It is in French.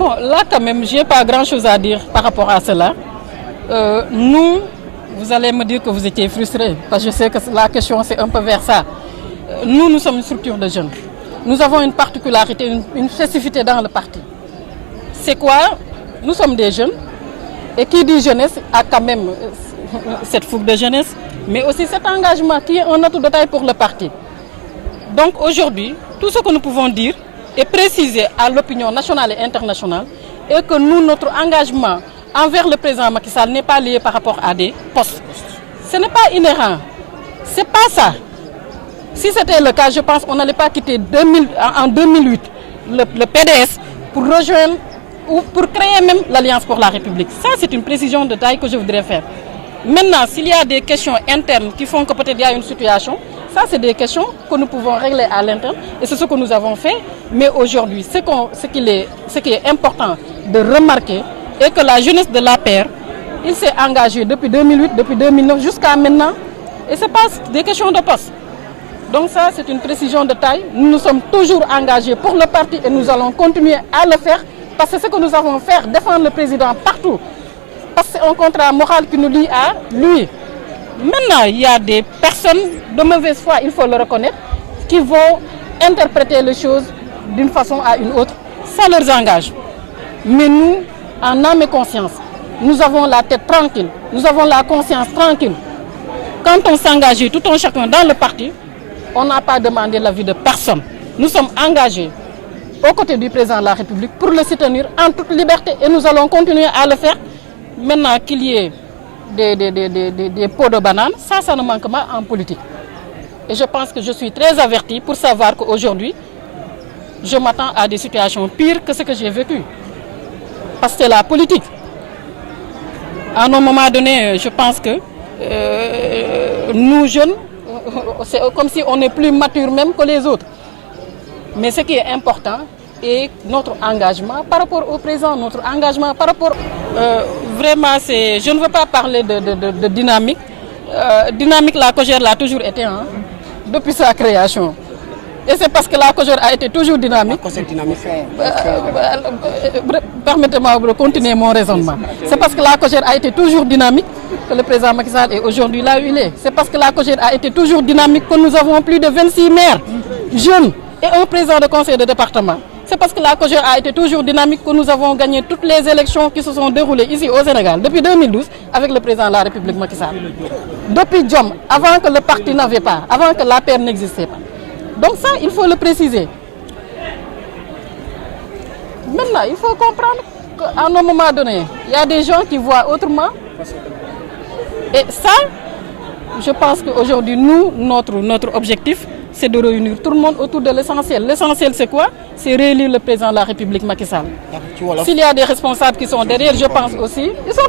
Bon, là quand même, je n'ai pas grand-chose à dire par rapport à cela. Nous, vous allez me dire que vous étiez frustrés, parce que je sais que la question c'est un peu vers ça. Nous sommes une structure de jeunes. Nous avons une particularité, une spécificité dans le parti. C'est quoi? Nous sommes des jeunes, et qui dit jeunesse a quand même cette fougue de jeunesse, mais aussi cet engagement qui est un atout de taille pour le parti. Donc aujourd'hui, tout ce que nous pouvons dire et préciser à l'opinion nationale et internationale est que nous, notre engagement envers le président Macky Sall n'est pas lié par rapport à des postes. Ce n'est pas inhérent. Ce n'est pas ça. Si c'était le cas, je pense qu'on n'allait pas quitter en 2008 le PDS pour rejoindre ou pour créer même l'Alliance pour la République. Ça, c'est une précision de taille que je voudrais faire. Maintenant, s'il y a des questions internes qui font que peut-être il y a une situation, ça, c'est des questions que nous pouvons régler à l'interne et c'est ce que nous avons fait. Mais aujourd'hui, ce qui est important de remarquer est que la jeunesse de l'APR, il s'est engagé depuis 2008, depuis 2009 jusqu'à maintenant et ce n'est pas des questions de poste. Donc ça, c'est une précision de taille. Nous nous sommes toujours engagés pour le parti et nous allons continuer à le faire parce que c'est ce que nous avons fait, défendre le président partout. Parce que c'est un contrat moral qui nous lie à lui. Maintenant, il y a des personnes de mauvaise foi, il faut le reconnaître, qui vont interpréter les choses d'une façon à une autre. Ça leur engage. Mais nous, en âme et conscience, nous avons la tête tranquille, nous avons la conscience tranquille. Quand on s'engage tout un chacun dans le parti, on n'a pas demandé l'avis de personne. Nous sommes engagés aux côtés du président de la République pour le soutenir en toute liberté et nous allons continuer à le faire. Maintenant qu'il y ait des pots de banane, ça ne manque pas en politique. Et je pense que je suis très avertie pour savoir qu'aujourd'hui, je m'attends à des situations pires que ce que j'ai vécu. Parce que c'est la politique. À un moment donné, je pense que nous jeunes, c'est comme si on est plus mature même que les autres. Mais ce qui est important est notre engagement par rapport au présent, notre engagement par rapport... vraiment, je ne veux pas parler de dynamique. Dynamique, la COJER l'a toujours été, hein, depuis sa création. Et c'est parce que la COJER a été toujours dynamique. Permettez-moi de continuer mon raisonnement. C'est parce que la COJER a été toujours dynamique que le président Macky Sall est aujourd'hui là où il est. C'est parce que la COJER a été toujours dynamique que nous avons plus de 26 maires jeunes et un président de conseil de département. C'est parce que la COJER a été toujours dynamique que nous avons gagné toutes les élections qui se sont déroulées ici au Sénégal depuis 2012 avec le président de la République Macky Sall. Depuis Diom, avant que le parti n'avait pas, avant que l'APR n'existait pas. Donc ça, il faut le préciser. Maintenant, il faut comprendre qu'à un moment donné, il y a des gens qui voient autrement. Et ça, je pense qu'aujourd'hui, nous, notre objectif, c'est de réunir tout le monde autour de l'essentiel. L'essentiel, c'est quoi? C'est réélire le président de la République Macky Sall. S'il y a des responsables qui sont derrière, je pense aussi, ils sont